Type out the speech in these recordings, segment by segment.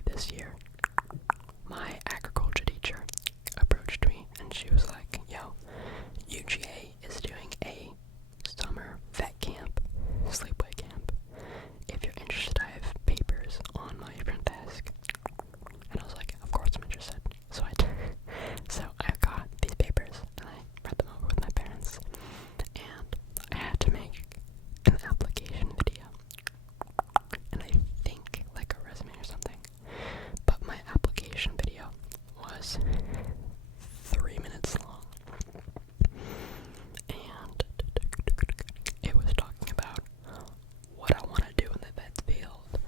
February this year, my agriculture teacher approached me and she was like, yo, UGA is doing a summer vet camp, sleepaway camp. If you're interested, I have papers on my front desk. And I was like, of course I'm interested. So I got these papers and I read them over with my parents. And I had to make an application video. And I think like a resume or something. But my application video was 3 minutes long. And it was talking about what I want to do in the vet field,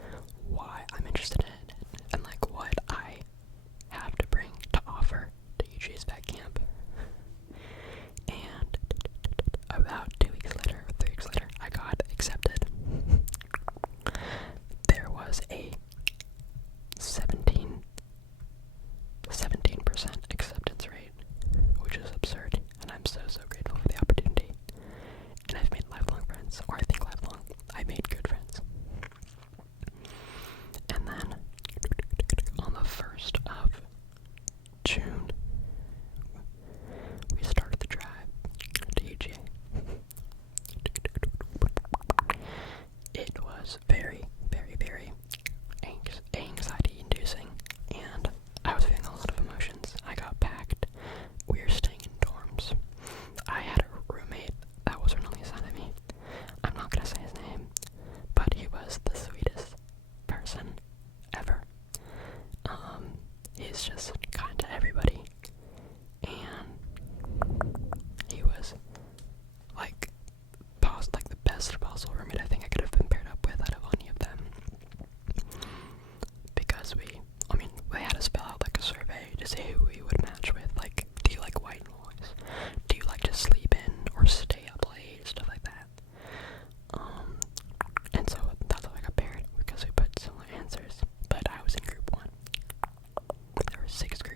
why I'm interested in it, and like what I have to bring to offer to UGA's vet camp. And about 2 weeks later, or 3 weeks later, I got accepted. There was a 17% acceptance rate, which is absurd, and I'm so grateful for the opportunity. And I've made lifelong friends, or I think lifelong. I made good friends. And then, on the 1st of June, we started the drive to UGA. It was very anxiety-inducing, and I was feeling a lot of emotions. I got packed. We were staying in dorms. I had a roommate that was really assigned to me. I'm not gonna say his name, but he was the sweetest person ever. He's just kind to everybody, and he was like the best possible roommate I think I could have been paired up with out of any of them. Because they had us fill out like a survey to see who we would match with. Like, do you like white noise? Do you like to sleep in or stay up late? Stuff like that. And so that's how I got paired, because we put similar answers. But I was in group 1. There were 6 groups.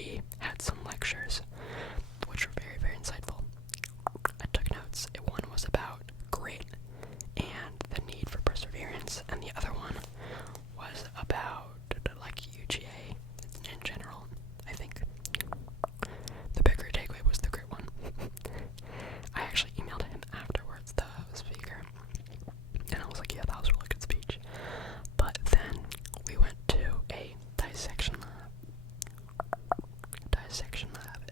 we had some lectures, which were very, very insightful. I took notes. One was about grit and the need for perseverance, and the other one was about like UGA in general. I think the bigger takeaway was the grit one. I actually emailed him afterwards, the speaker, and I was like, yeah, that was a really good speech. But then we went to a dissection lab.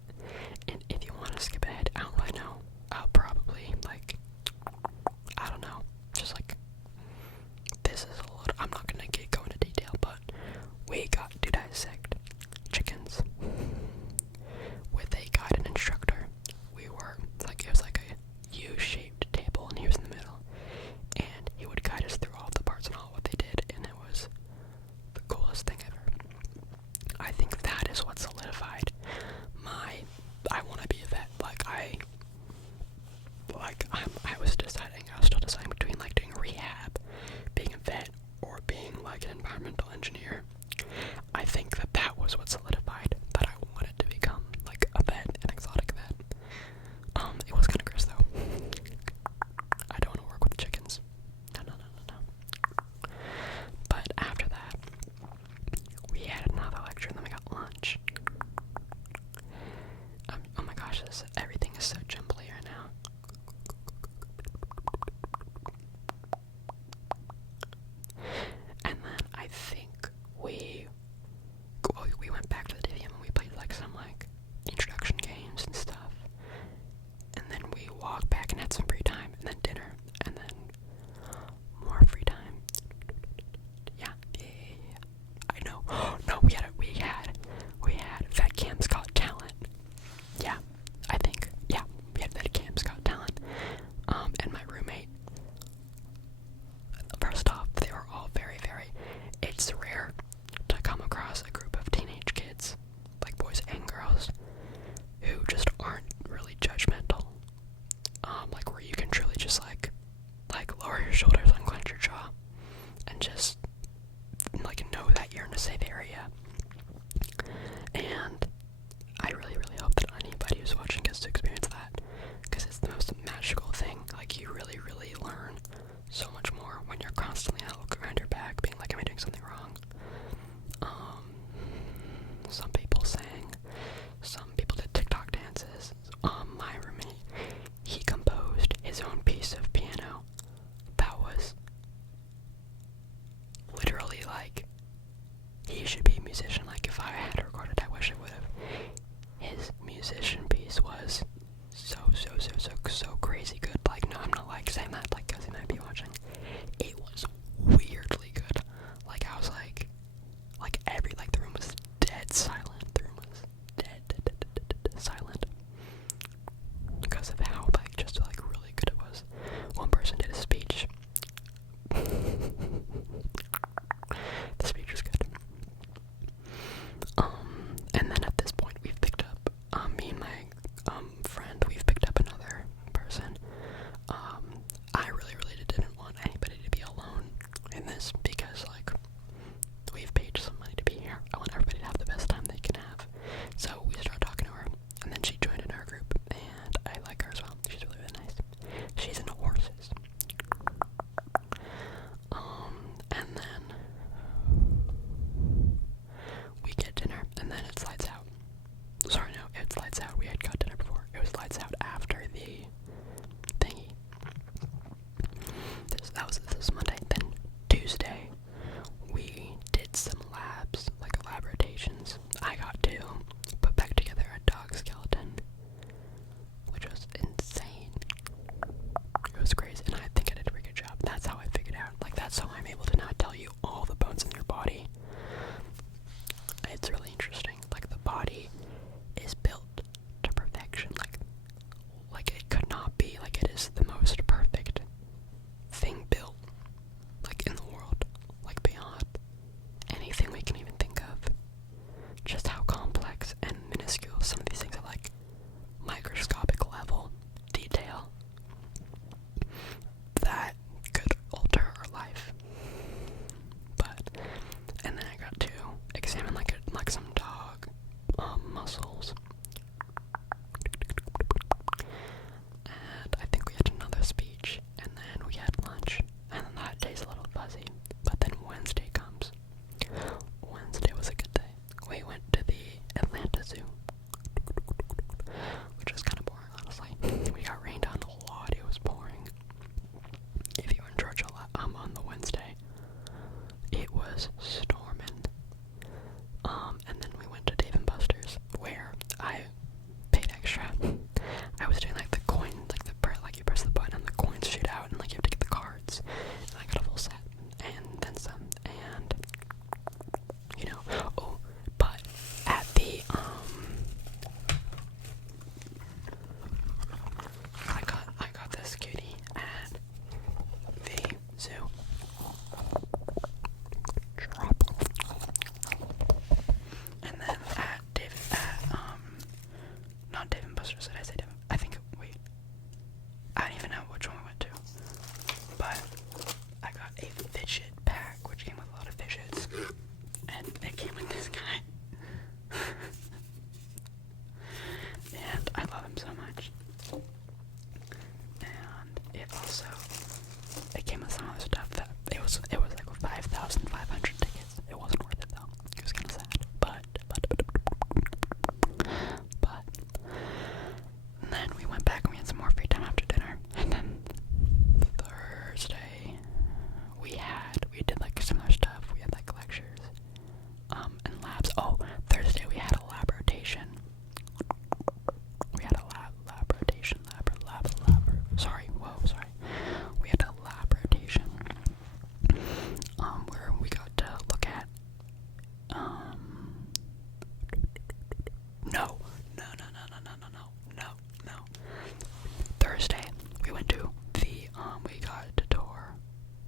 we went to the, we got to tour.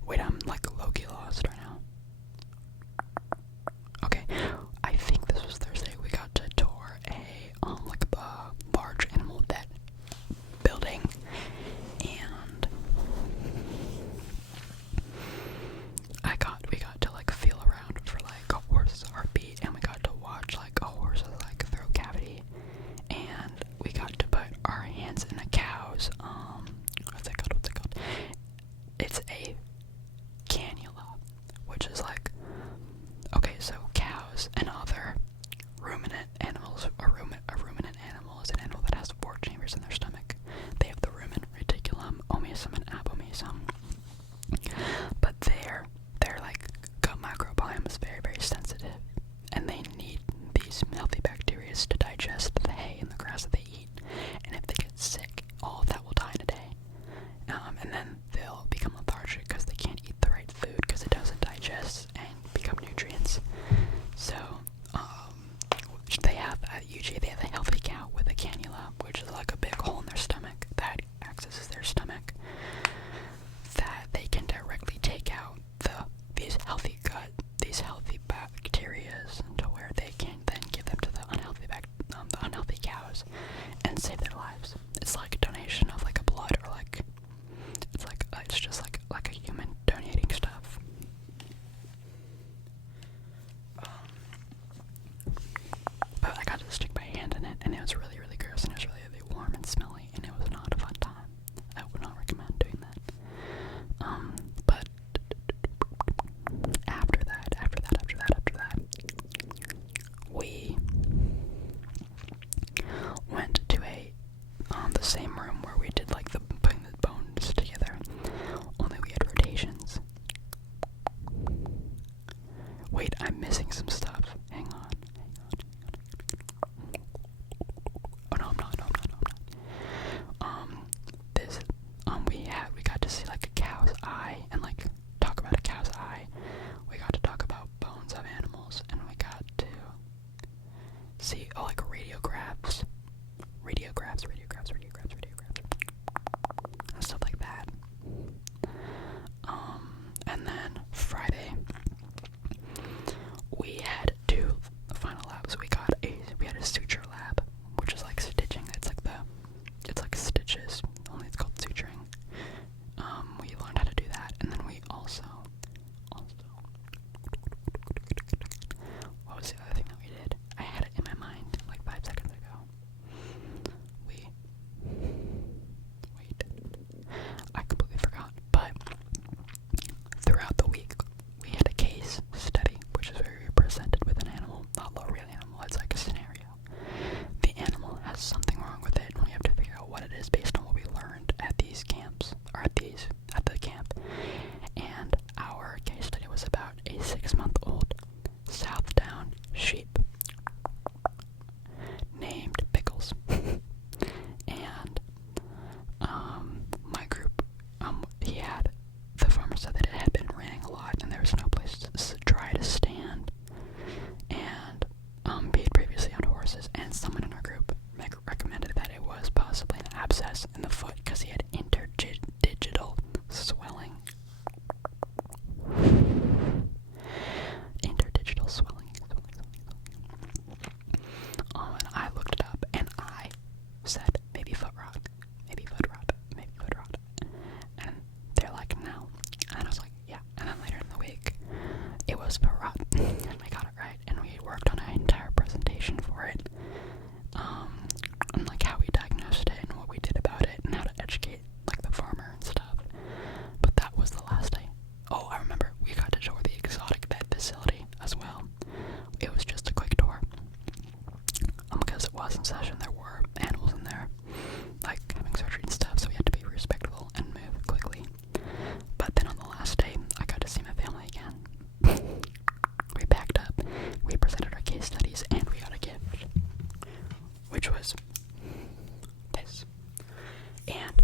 Wait, I'm like low-key lost right now. Okay, I think this was Thursday. We got to tour like a large animal vet building, and we got to like feel around for like a horse's heartbeat, and we got to watch like a horse's like throat cavity, and we got to put our hands in a cow's what's it called? It's a cannula, which is like, okay, so cows and other ruminant animals, a ruminant animal is an animal that has 4 chambers in their stomach. They have the rumen, reticulum, omasum, and abomasum. But their like gut microbiome is very, very sensitive, and they need these healthy bacteria to digest the hay and the grass that they eat. And if they get sick, all of that will die in a day. And then they'll become lethargic because they can't eat the right food because it doesn't digest and become nutrients. So, they have at UGA, they have a healthy cow with a cannula, which is like a big hole in their stomach that accesses their stomach, that they can directly take out these healthy bacteria to where they can then give them to the unhealthy cows and save their lives. It's like a donation of like a blood, or like it's just like a human donating stuff. But I got to stick my hand in it, and it was really, really gross, and it was really, really warm and smelly, and it was not a fun time. I would not recommend doing that. But after that, we went to the same room where we did like the putting the bones together, only we had rotations. Wait, I'm missing some stuff. Hang on. Oh no, I'm not. We got to see like a cow's eye, and like talk about a cow's eye. We got to talk about bones of animals, and we got to see like radiographs, and stuff like that. And then Friday, we had 2 final labs. We had a suture lab, which is like stitching. It's like stitches, only it's called suturing. We learned how to do that, and then we also, what was the other thing that we did? I had it in my mind like 5 seconds ago. I completely forgot, but throughout the week, we had a case study, which is where we were presented with an animal, not a real animal, it's like a scenario. The animal has something wrong with it, and we have to figure out what it is based on what we learned at these camps, or at the camp. And our case study was about a 6-month-old South Down sheep named Pickles. And my group, the farmer said that it had been raining a lot and there was no place dry to stand, and he had previously owned horses, and someone in our group recommended that it was possibly an abscess in the foot because he had interdigital swelling. And I looked it up, and I said, maybe foot rot. And they're like, no. And I was like, yeah. And then later in the week, it was foot rot. And we got it right. And we worked on an entire presentation for it. And like how we diagnosed it and what we did about it and how to educate like the farmer and stuff. But that was the last day. Oh, I remember we got to tour the exotic vet facility as well. It was just a quick tour. Because it was in session, there were animals in there, like having surgery and stuff, so we had to be respectful and move quickly. But then on the last day, I got to see my family again. We packed up, we presented our case studies, and we got a gift, which was this. And